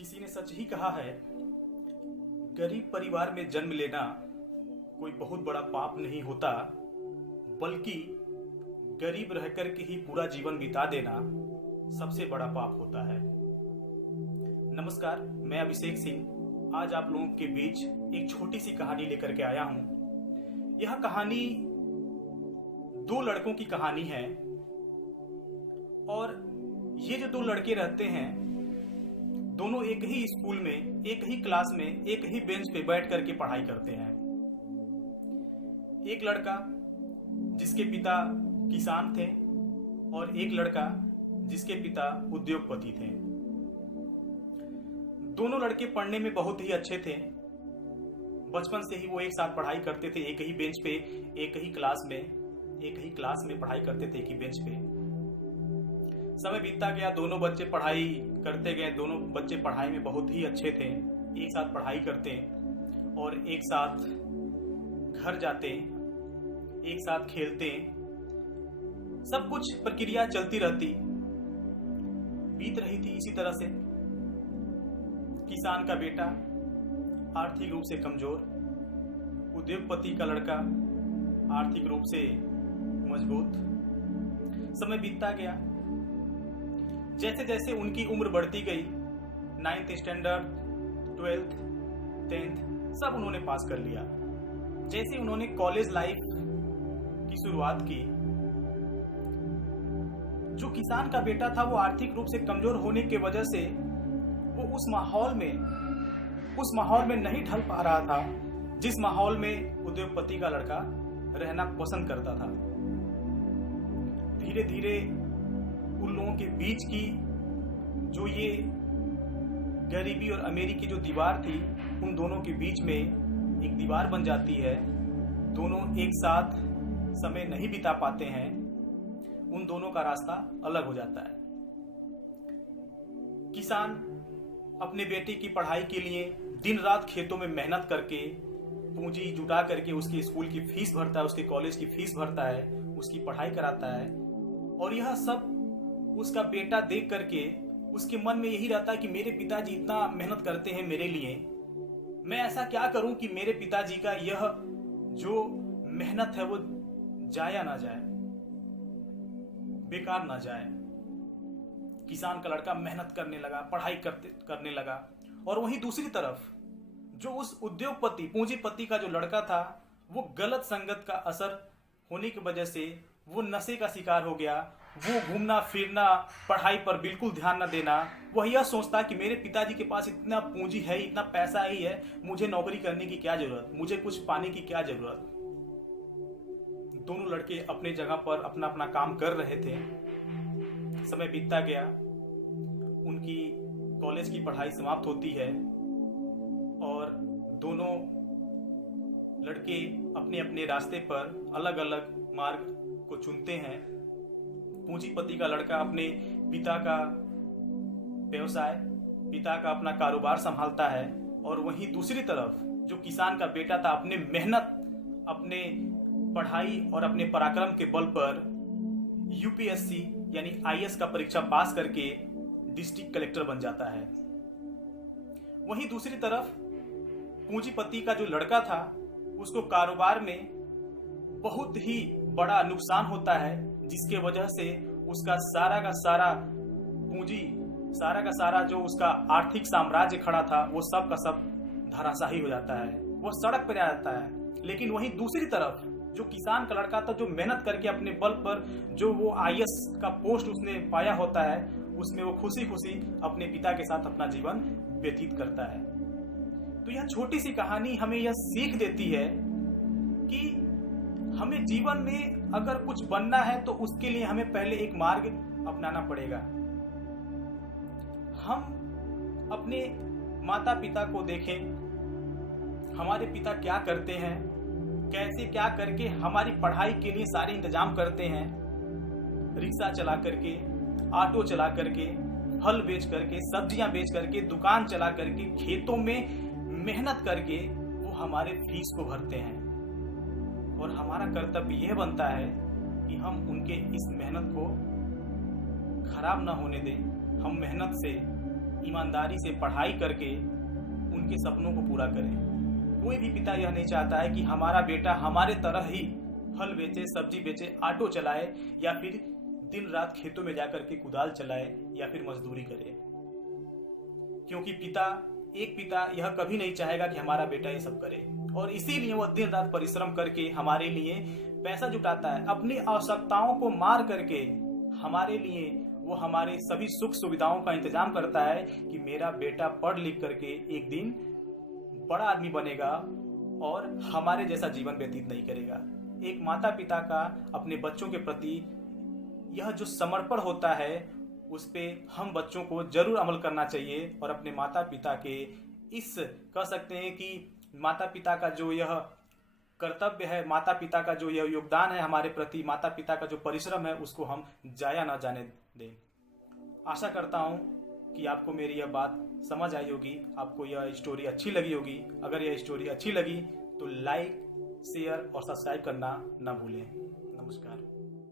किसी ने सच ही कहा है, गरीब परिवार में जन्म लेना कोई बहुत बड़ा पाप नहीं होता, बल्कि गरीब रहकर के ही पूरा जीवन बिता देना सबसे बड़ा पाप होता है। नमस्कार, मैं अभिषेक सिंह आज आप लोगों के बीच एक छोटी सी कहानी लेकर के आया हूं। यह कहानी दो लड़कों की कहानी है और ये जो दो लड़के रहते हैं, दोनों एक ही स्कूल में, एक ही क्लास में, एक ही बेंच पे बैठ करके पढ़ाई करते हैं। एक लड़का जिसके पिता किसान थे और एक लड़का जिसके पिता उद्योगपति थे। दोनों लड़के पढ़ने में बहुत ही अच्छे थे। बचपन से ही वो एक साथ पढ़ाई करते थे, एक ही बेंच पे, एक ही क्लास में पढ़ाई करते थे, एक ही बेंच पे। समय बीतता गया, दोनों बच्चे पढ़ाई करते गए। दोनों बच्चे पढ़ाई में बहुत ही अच्छे थे, एक साथ पढ़ाई करते और एक साथ घर जाते, एक साथ खेलते, सब कुछ प्रक्रिया चलती रहती, बीत रही थी इसी तरह से। किसान का बेटा आर्थिक रूप से कमजोर, उद्योगपति का लड़का आर्थिक रूप से मजबूत। समय बीतता गया, जैसे जैसे उनकी उम्र बढ़ती गई, 9th स्टैंडर्ड, 12th, 10th सब उन्होंने पास कर लिया। जैसे उन्होंने कॉलेज लाइफ की शुरुआत की, जो किसान का बेटा था वो आर्थिक रूप से कमजोर होने की वजह से वो उस माहौल में नहीं ढल पा रहा था जिस माहौल में उद्योगपति का लड़का रहना पसंद करता था। धीरे धीरे उन लोगों के बीच की जो ये गरीबी और अमीरी की जो दीवार थी, उन दोनों के बीच में एक दीवार बन जाती है। दोनों एक साथ समय नहीं बिता पाते हैं, उन दोनों का रास्ता अलग हो जाता है। किसान अपने बेटे की पढ़ाई के लिए दिन रात खेतों में मेहनत करके, पूंजी जुटा करके उसके स्कूल की फीस भरता है, उसके कॉलेज की फीस भरता है, उसकी पढ़ाई कराता है। और यह सब उसका बेटा देख करके उसके मन में यही रहता है कि मेरे पिताजी इतना मेहनत करते हैं मेरे लिए, मैं ऐसा क्या करूं कि मेरे पिताजी का यह जो मेहनत है वो जाया ना जाए, बेकार ना जाए। किसान का लड़का मेहनत करने लगा, पढ़ाई करने लगा। और वहीं दूसरी तरफ जो उस उद्योगपति, पूंजीपति का जो लड़का था, वो गलत संगत का असर होने की वजह से वो नशे का शिकार हो गया। वो घूमना फिरना, पढ़ाई पर बिल्कुल ध्यान न देना। वह यह सोचता कि मेरे पिताजी के पास इतना पूंजी है, इतना पैसा ही है, मुझे नौकरी करने की क्या जरूरत, मुझे कुछ पाने की क्या जरूरत। दोनों लड़के अपने जगह पर अपना अपना काम कर रहे थे। समय बीतता गया, उनकी कॉलेज की पढ़ाई समाप्त होती है और दोनों लड़के अपने अपने रास्ते पर अलग अलग मार्ग को चुनते हैं। पूंजीपति का लड़का अपने पिता का व्यवसाय, पिता का अपना कारोबार संभालता है, और वहीं दूसरी तरफ जो किसान का बेटा था, अपने मेहनत, अपने पढ़ाई और अपने पराक्रम के बल पर यूपीएससी यानी आईएएस का परीक्षा पास करके डिस्ट्रिक्ट कलेक्टर बन जाता है। वहीं दूसरी तरफ पूंजीपति का जो लड़का था, उसको कारोबार में बहुत ही बड़ा नुकसान होता है, जिसके वजह से उसका सारा का सारा पूंजी, सारा का सारा जो उसका आर्थिक साम्राज्य खड़ा था, वो सब का सब धराशाही हो जाता है, वो सड़क पर आ जाता है। लेकिन वहीं दूसरी तरफ जो किसान का लड़का था, जो मेहनत करके अपने बल पर जो वो आईएएस का पोस्ट उसने पाया होता है, उसमें वो खुशी खुशी अपने पिता के साथ अपना जीवन व्यतीत करता है। तो यह छोटी सी कहानी हमें यह सीख देती है कि हमें जीवन में अगर कुछ बनना है तो उसके लिए हमें पहले एक मार्ग अपनाना पड़ेगा। हम अपने माता पिता को देखें, हमारे पिता क्या करते हैं, कैसे क्या करके हमारी पढ़ाई के लिए सारे इंतजाम करते हैं। रिक्शा चला करके, ऑटो चला करके, फल बेच करके, सब्जियां बेच करके, दुकान चला करके, खेतों में मेहनत करके वो हमारे फीस को भरते हैं। और हमारा कर्तव्य यह बनता है कि हम उनके इस मेहनत को खराब ना होने दें। हम मेहनत से ईमानदारी से पढ़ाई करके उनके सपनों को पूरा करें। कोई भी पिता यह नहीं चाहता है कि हमारा बेटा हमारे तरह ही फल बेचे, सब्जी बेचे, ऑटो चलाए या फिर दिन रात खेतों में जाकर के कुदाल चलाए या फिर मजदूरी करे। क्योंकि एक पिता यह कभी नहीं चाहेगा कि हमारा बेटा ये सब करे, और इसीलिए वह दिन रात परिश्रम करके हमारे लिए पैसा जुटाता है, अपनी आवश्यकताओं को मार करके हमारे लिए वो हमारे सभी सुख सुविधाओं का इंतजाम करता है कि मेरा बेटा पढ़ लिख करके एक दिन बड़ा आदमी बनेगा और हमारे जैसा जीवन व्यतीत नहीं करेगा। एक माता पिता का अपने बच्चों के प्रति यह जो समर्पण होता है उस पे हम बच्चों को जरूर अमल करना चाहिए, और अपने माता पिता के इस कह सकते हैं कि माता पिता का जो यह कर्तव्य है, माता पिता का जो यह योगदान है हमारे प्रति, माता पिता का जो परिश्रम है उसको हम जाया ना जाने दें। आशा करता हूँ कि आपको मेरी यह बात समझ आई होगी, आपको यह स्टोरी अच्छी लगी होगी। अगर यह स्टोरी अच्छी लगी तो लाइक, शेयर और सब्सक्राइब करना ना भूलें। नमस्कार।